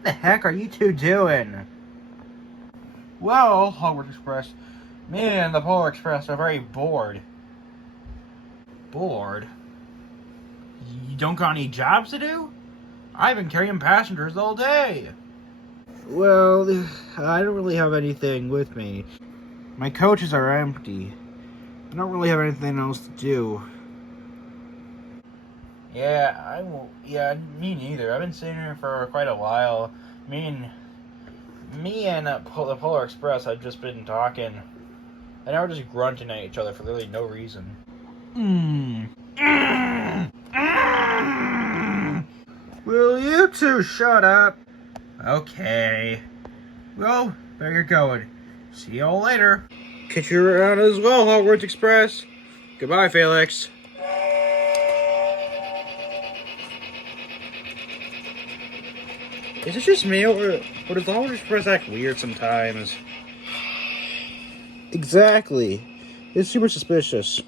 What the heck are you two doing? Well, Hogwarts Express, me and the Polar Express are very bored. Bored? You don't got any jobs to do? I've been carrying passengers all day. Well, I don't really have anything with me. My coaches are empty. I don't really have anything else to do. Yeah, me neither. I've been sitting here for quite a while. Me and the Polar Express have just been talking. And now we're just grunting at each other for literally no reason. Will you two shut up? Okay. Well, there you're going. See y'all later. Catch you around as well, Hogwarts Express. Goodbye, Felix. Is it just me, or does the Hogwarts Express act weird sometimes? Exactly. It's super suspicious.